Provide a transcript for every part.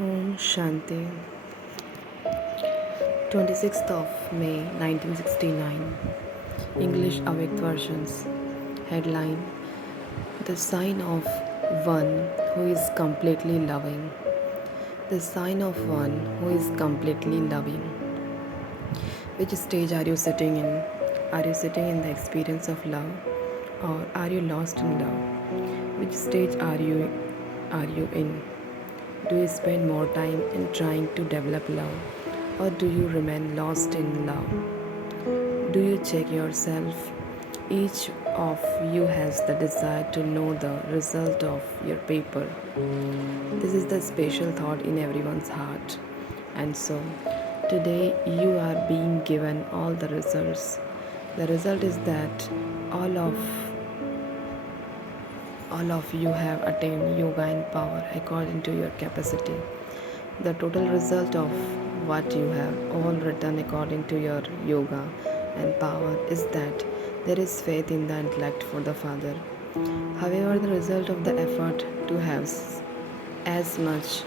Om Shanti. 26th of May 1969. English avyakt versions. Headline: The sign of one who is completely loving. The sign of one who is completely loving. Which stage are you sitting in? Are you sitting in the experience of love, or are you lost in love? Which stage are you in? Do you spend more time in trying to develop love, or do you remain lost in love? Do you check yourself? Each of you has the desire to know the result of your paper. This is the special thought in everyone's heart. And so, today you are being given all the results. The result is that all of all of you have attained yoga and power according to your capacity. The total result of what you have all written according to your yoga and power is that there is faith in the intellect for the Father. However, the result of the effort to have as much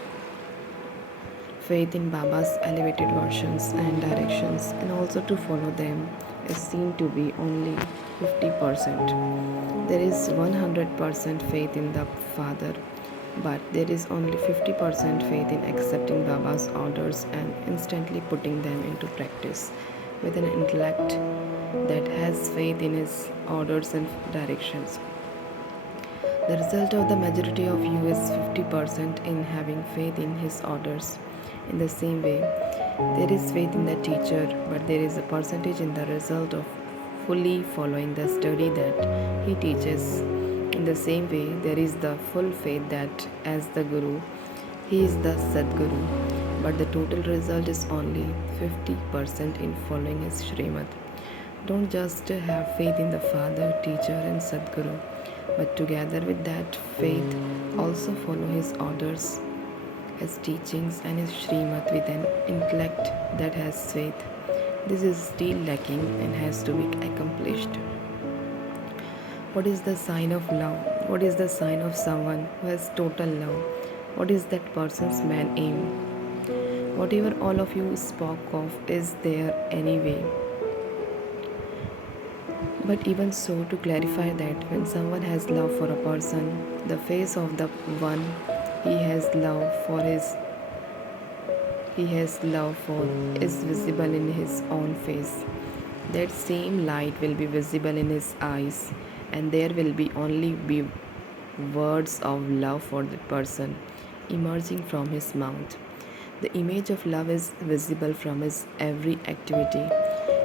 faith in Baba's elevated versions and directions and also to follow them is seen to be only 50%. There is 100% faith in the Father, but there is only 50% faith in accepting Baba's orders and instantly putting them into practice with an intellect that has faith in his orders and directions. The result of the majority of you is 50% in having faith in his orders. In the same way, there is faith in the teacher, but there is a percentage in the result of fully following the study that he teaches. In the same way, there is the full faith that as the Guru, he is the Sadguru, but the total result is only 50% in following his Shrimad. Don't just have faith in the Father, Teacher, and Sadguru, but together with that faith, also follow his orders, his teachings, and his Shrimad with an intellect that has faith. This is still lacking and has to be accomplished. What is the sign of love? What is the sign of someone who has total love? What is that person's main aim? Whatever all of you spoke of is there anyway. But even so, to clarify that when someone has love for a person, the face of the one he has love for is visible in his own face. That same light will be visible in his eyes, and there will be only be words of love for that person emerging from his mouth. The image of love is visible from his every activity.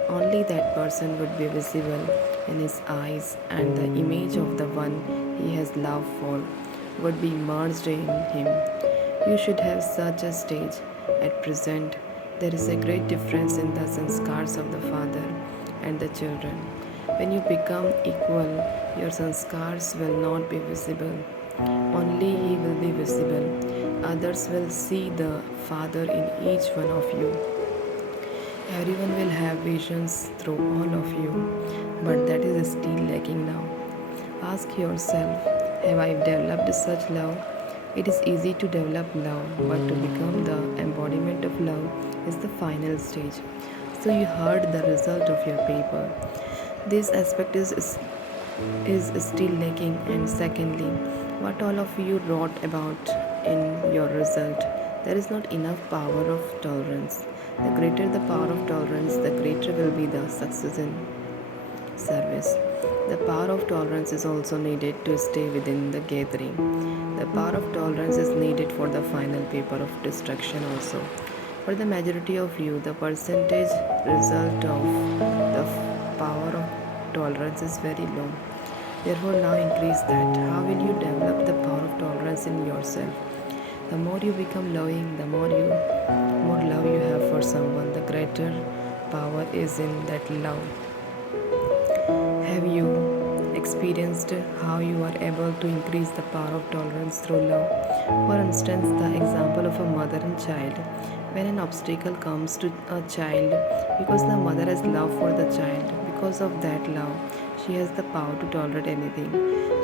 Only that person would be visible in his eyes, and the image of the one he has love for would be merged in him. You should have such a stage. At present, there is a great difference in the sanskars of the father and the children. When you become equal, your sanskars will not be visible. Only he will be visible. Others will see the Father in each one of you. Everyone will have visions through all of you, but that is still lacking now. Ask yourself, have I developed such love? It is easy to develop love, but to become the embodiment of love is the final stage. So you heard the result of your paper. This aspect is still lacking, and secondly, what all of you wrote about in your result, there is not enough power of tolerance. The greater the power of tolerance, the greater will be the success in service. The power of tolerance is also needed to stay within the gathering. The power of tolerance is needed for the final paper of destruction also. For the majority of you, the percentage result of the power of tolerance is very low. Therefore, now increase that. How will you develop the power of tolerance in yourself? The more you become loving, the more love you have for someone, the greater power is in that love. Have you experienced how you are able to increase the power of tolerance through love? For instance, the example of a mother and child. When an obstacle comes to a child, because the mother has love for the child, because of that love, she has the power to tolerate anything.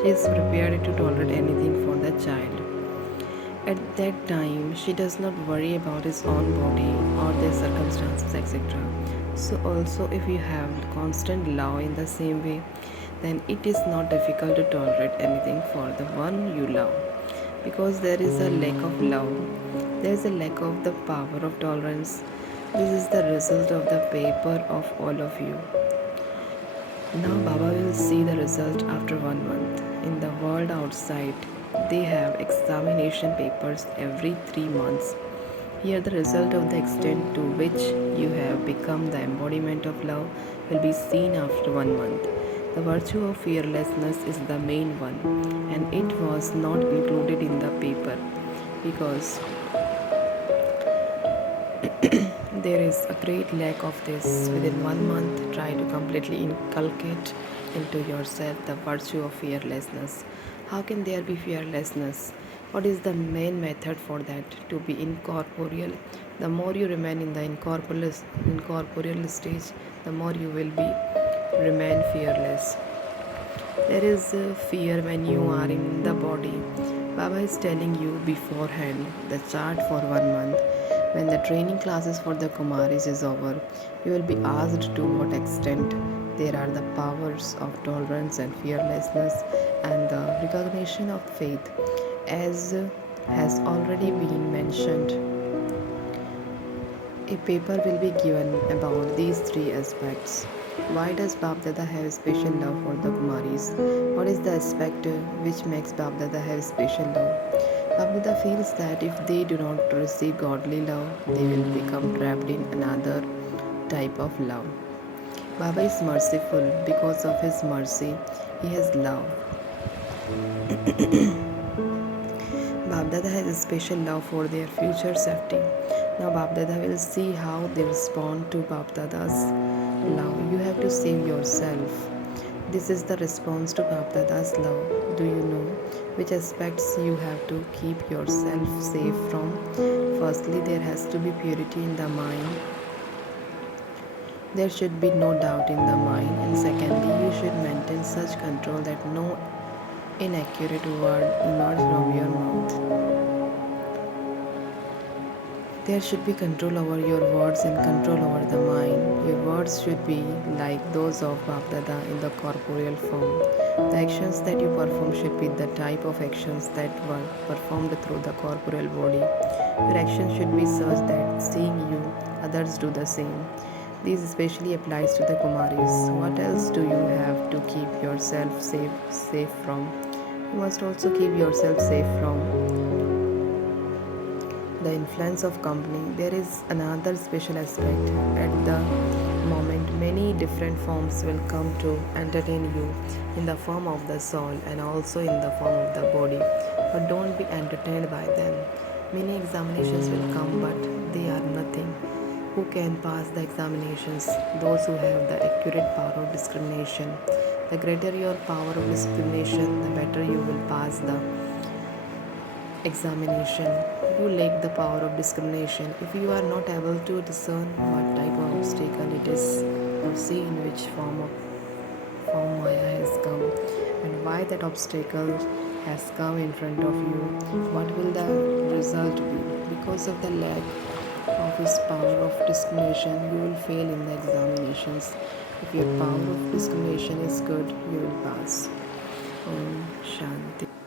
She is prepared to tolerate anything for the child. At that time, she does not worry about his own body or their circumstances, etc. So, also, if you have constant love in the same way, then it is not difficult to tolerate anything for the one you love. Because there is a lack of love, there is a lack of the power of tolerance. This is the result of the paper of all of you. Now Baba will see the result after 1 month. In the world outside, they have examination papers every 3 months. Here, the result of the extent to which you have become the embodiment of love will be seen after 1 month. The virtue of fearlessness is the main one, and it was not included in the paper because there is a great lack of this. Within 1 month, try to completely inculcate into yourself the virtue of fearlessness. How can there be fearlessness? What is the main method for that? To be incorporeal. The more you remain in the incorporeal stage, the more you will be remain fearless. There is fear when you are in the body. Baba is telling you beforehand the chart for 1 month. When the training classes for the Kumaris is over, you will be asked to what extent there are the powers of tolerance and fearlessness and the recognition of faith, as has already been mentioned. A paper will be given about these three aspects. Why does Bab Dada have special love for the Kumaris? What is the aspect which makes Bab Dada have special love? Bab Dada feels that if they do not receive godly love, they will become trapped in another type of love. Baba is merciful. Because of his mercy, he has love. Babdada has a special love for their future safety. Now Babdada will see how they respond to Babdada's love. You have to save yourself. This is the response to Babdada's love. Do you know which aspects you have to keep yourself safe from? Firstly, there has to be purity in the mind. There should be no doubt in the mind. And secondly, you should maintain such control that no inaccurate word emerge from your mouth. There should be control over your words and control over the mind. Your words should be like those of Bapdada in the corporeal form. The actions that you perform should be the type of actions that were performed through the corporeal body. Your actions should be such that seeing you, others do the same. This especially applies to the Kumaris. What else do you have to keep yourself safe from? You must also keep yourself safe from the influence of company. There is another special aspect. At the moment, many different forms will come to entertain you in the form of the soul and also in the form of the body, but don't be entertained by them. Many examinations will come, but they are nothing. Who can pass the examinations? Those who have the accurate power of discrimination. The greater your power of discrimination, the better you will pass the examination. You lack the power of discrimination. If you are not able to discern what type of obstacle it is, or see in which form Maya has come, and why that obstacle has come in front of you, what will the result be? Because of the lack of his power of discrimination, you will fail in the examinations. If your power of discrimination is good, you will pass. Om Shanti.